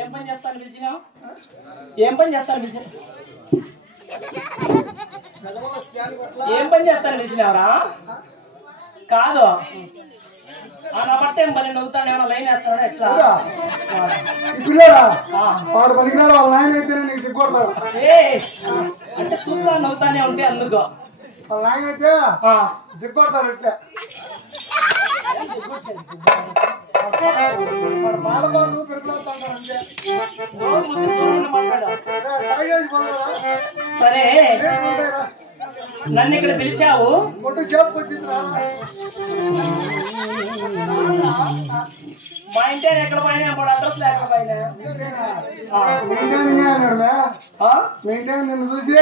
ఏం పని చేస్తాను పిలిచినావు? ఏం పని చేస్తాను పిలిచిన? ఏం పని చేస్తాను పిలిచినావరా? కాదు నా పట్ట ఏం పని నవ్వుతాను, ఏమన్నా లైన్ వేస్తాడా ఎట్లా? అంటే చూస్తా నవ్వుతానే ఉంటే అందుకో లైన్ అయితే దిగ్గొడతాడు ఎట్లా సరే నన్ను ఇక్కడ పిలిచావు, మా ఇంటి ఎక్కడ పోయినా అప్పుడు అడ్రస్ లేకపోయినా నిన్ను చూసి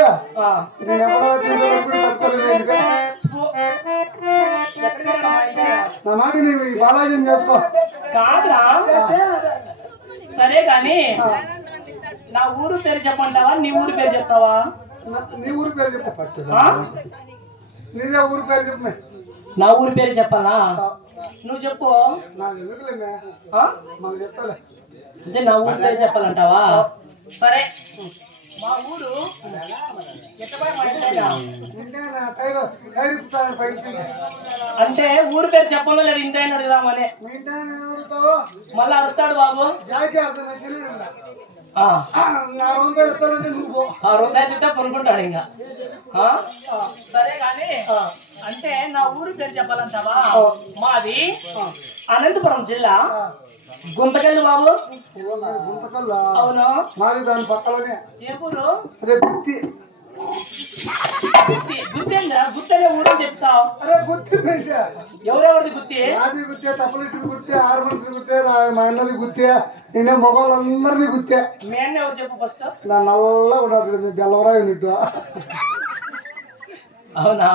నా మాట నీవు ఈ బాలాజీని చేసుకో. కాదురా, సరే కానీ నా ఊరు పేరు చెప్పంటావా నీ ఊరు పేరు చెప్తావా? నీ ఊరు పేరు చెప్పు ఫస్ట్. నీదే ఊరు పేరు చెప్పు. నా ఊరు పేరు చెప్పాలా? నువ్వు చెప్పు. నాకు ఎందుకులే మాకు చెప్తాలే. అంటే నా ఊరు పేరు చెప్పాలంటావా? సరే మా ఊరు అంటే ఊరు పేరు చెప్పాలో లేదు ఇంటి ఆయన అడుగుదామని. మళ్ళా అడుగుతాడు బాబు. కొనుక్కుంటాడు ఇంకా. సరే కానీ అంటే నా ఊరు పేరు చెప్పాలంటావా? మాది అనంతపురం జిల్లా గుంతకల్లు బాబు. అవును, మాది దాని పక్కలోనే. ఏ ఊరు? గుత్తి. గుత్తేంద్రా? గుత్తనే ఊరు చెప్తావు. అరే గుత్తి ఎవరెవరిది గుత్తి? నాది గుత్తే, తప్పలింటిది గుత్తే, ఆరుమంటిది గుత్తే, మా అన్నది గుత్తే, నేనే మొగోళ్ళందరిది గుత్తే. మీ అన్న ఎవరు చెప్పు ఫస్ట్? నా నల్ల ఉన్నాడు బెల్లవరాయి ఉన్నట్టు. అవునా?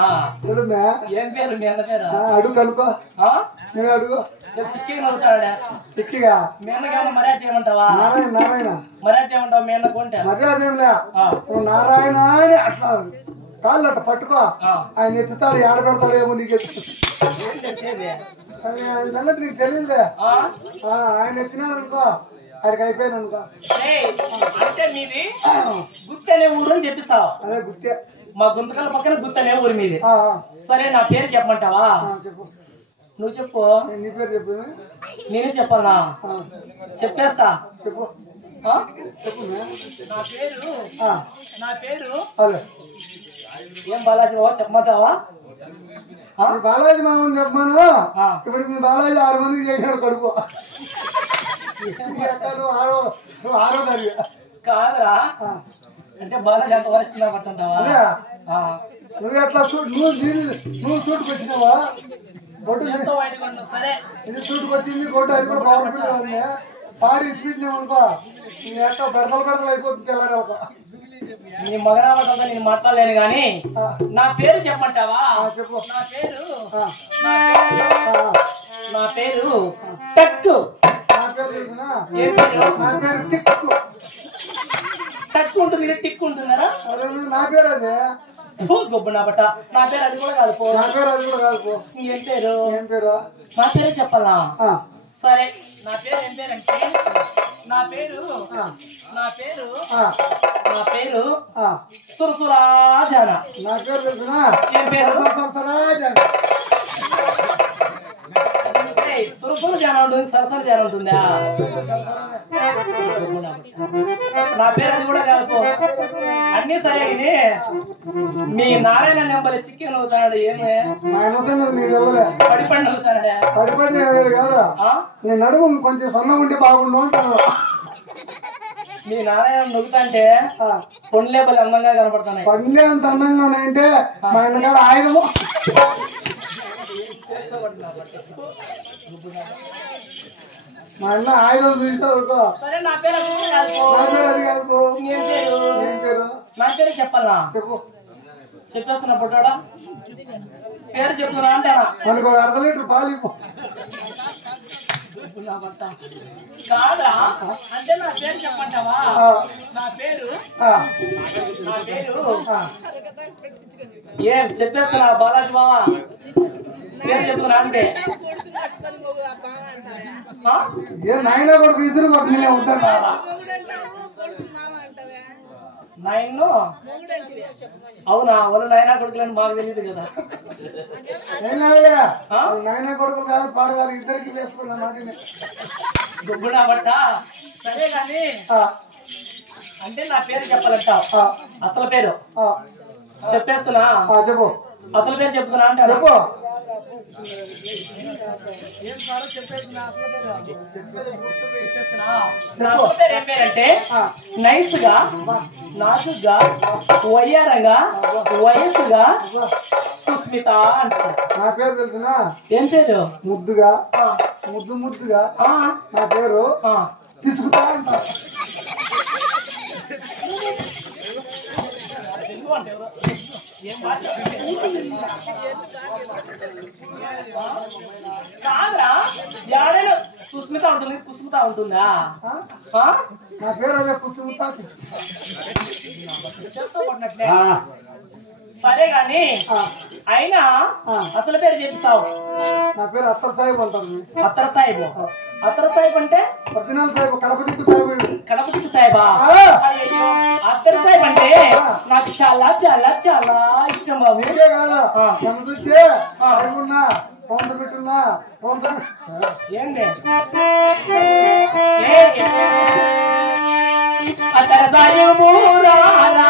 ఏం పేరు మీ అన్న పేరు? అడుగు కనుకో. నేను అడుగు. సిక్కిగా నవ్వుతాడా? సిక్కిగా మీ అన్నకేమన్నా మర్యాద చేయమంటావా? నారాయణ నారాయణ మర్యాద చేయమంటావా మీ అన్న కొంటే? మర్యాద ఏం లే, నారాయణ అని అట్లా కాళ్ళు అట్ట పట్టుకో. ఆయన ఎత్తుతాడు, ఏడ పెడతాడు ఏమో నీకు సంగతి నీకు తెలియదులే. ఆయన ఎత్తినాడు అనుకో ఆడికి అయిపోయాను అనుకో. అంటే మీది గుత్తనే ఊరు అని చెప్పిస్తావు? అదే గుత్తే. మా గుంతకల పక్కన గుత్తనే ఊరు మీది. సరే నా పేరు చెప్పమంటావా? చెప్పు. నువ్వు చెప్పు. నీ పేరు చెప్పు. నేనే చెప్పాలా? చెప్పేస్తా. చెప్పు. చెప్పు. నా పేరు అదే ఏం బాలాజీ బాబు చెప్పమంటావా? బాలాజీ మామని చెప్పమాను. ఇప్పుడు మీ బాలాజీ 6 మందికి చేసినాడు కడుపు. నువ్వు 6వ తారీఖు కాదురా. అంటే బాలాజీ ఎంత వరిస్తున్నా పట్టుంటావా? నువ్వు ఎట్లా నువ్వు సూటుకు వచ్చినావా? సరే ఇది సూటుకు వచ్చింది గొడ్డు, అది కూడా పవర్ఫుల్ ఉంది. పాడి స్పీడ్ అనుకో నీ ఎట్లా బెడతలు అయిపోతుంది తెల్లారక. నీ మగనామతో నేను మాట్లాడలేను గాని నా పేరు చెప్పమంటావా? చెప్పు. నా పేరు టక్కు. నా పేరు తెలుసునా? నా పేరు టిక్కు. టక్కు ఉంటుంది, టిక్కు ఉంటుందా? నా పేరు అదే గొప్ప నా బట్ట. నా పేరు అది కూడా కాదు. నా పేరు అది కూడా కాదు. ఏం పేరు? ఏం పేరు? నా పేరే చెప్పాలా? సరే నా పేరు ఏం పేరు అంటే నా పేరు సురసురాజాన. నా పేరు తెలుసునా? ఏం పేరు? సురసుర జాన ఉంటుంది, సరసర జాన ఉంటుందా? నా పేరు అది కూడా కాదు. అన్ని సరే ఇది మీ నారాయణ నెంబర్ చికెన్ అవుతాడు. ఏమే పడిపండి అవుతాడా? పడిపండి కాదా? నేను నడుము కొంచెం సొన్నం ఉంటే బాగుండు అంటాను. మీ నారాయణ నవ్వుతా అంటే పండ్లే పళ్ళు అందంగా కనపడుతున్నాయి. పండ్లే అంత అందంగా ఉన్నాయంటే మా అన్నగారు ఆయుధము. మా అన్న ఆయన చూసావు. సరే నా పేరు అది కాదు. ఏం పేరు? నా పేరు చెప్పాలా? చెప్పు. చెప్పేస్తున్నా పుట్టాడా పేరు చెప్తున్నా అంటారా? మనకు 1/2 లీటర్ పాలు ఇవ్వు. కాదా అంటే నా పేరు చెప్పంటావా? నా పేరు ఏం చెప్పేస్తున్నా బాలాజీ బావా పేరు చెప్తున్నా అంటే ఏ నాయన కొడుకు ఇద్దరు కొడుకు నేనే ఉంటాను. నాయన్ను అవునా వాళ్ళు నాయన కొడుకులని మాకు తెలియదు కదా. నాయన కొడుకు కాదు పాడగారు ఇద్దరికి వేసుకున్నా నాటిని దుబ్బుడా బట్ట. సరే గాని అంటే నా పేరు చెప్పాలంటావు. అసలు పేరు చెప్పేస్తున్నా. చెప్పు. అసలు పేరు చెప్తున్నా అంటే చెప్పు. ఏం పేరంటే నైస్ గా నాసుగా వయ్యారంగా వయస్సుగా సుస్మిత అంటారు. నా పేరు తెలుసునా? ఏం పేరు? ముద్దుగా ముద్దుగా నా పేరు తీసుకుతా అంటారు. కాదురా ఎవరైనా సుస్మిత ఉంటుంది కుస్మిత ఉంటుందా? నా పేరు అదే కుసుమిత. చెప్తానట్లే. సరే గాని అయినా అసలు పేరు చెప్తావు. నా పేరు అత్తర్ సాహిబ్ అంటారు. అత్తర్ సాహిబ్. అత్తర్ సాహిబ్ అంటే ఒరిజినల్ సాహిబ్ కడప దిక్కు సాహిబ్. కడప దిక్కు సాహిబా? అత్తర్ సాహిబ్ అంటే నాకు చాలా చాలా చాలా ఇష్టం బాబు. ఇదే కాదా నన్ను చూస్తే సాహిబున్నా పొంద పెట్టున్నా ఏంటి అత్తర్ సాహిబు రారా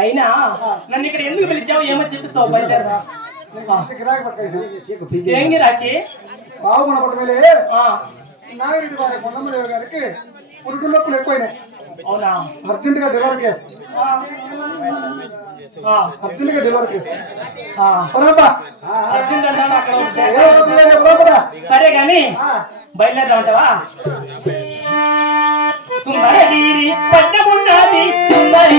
అయినా నన్ను ఇక్కడ ఎందుకు పిలిచావు? ఏమో చెప్పిస్తావు బయలుదేరా. ఏం గిరాకి? బాబు మన పట్టుకెళ్ళి నాగిరెడ్డి వారి కొండమదేవి గారికి పురుగు నొప్పులు ఎక్కువైనాయి. అవునా? అర్జెంట్ గా డెలివరీ కేసు. అర్జెంట్ గా డెలివరీ కేసు. అర్జెంట్ అంటాను అక్కడ. సరే గాని బయలుదేరమంటావా? సుందరగిరి పట్టమున్నది సుందరి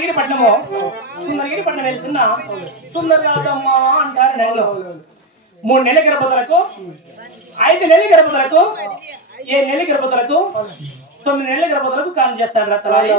సుందరగిరిపట్నము సుందరగిరిపట్నం వెళ్తున్నా సుందరరాజమ్మ అంటారు నన్ను 3 నెలల గర్భవతులకు 5 నెలల గర్భవతులకు 7 నెలల గర్భవతులకు 9 నెలల గర్భవతులకు కాను చేస్తాడు రత్నాలు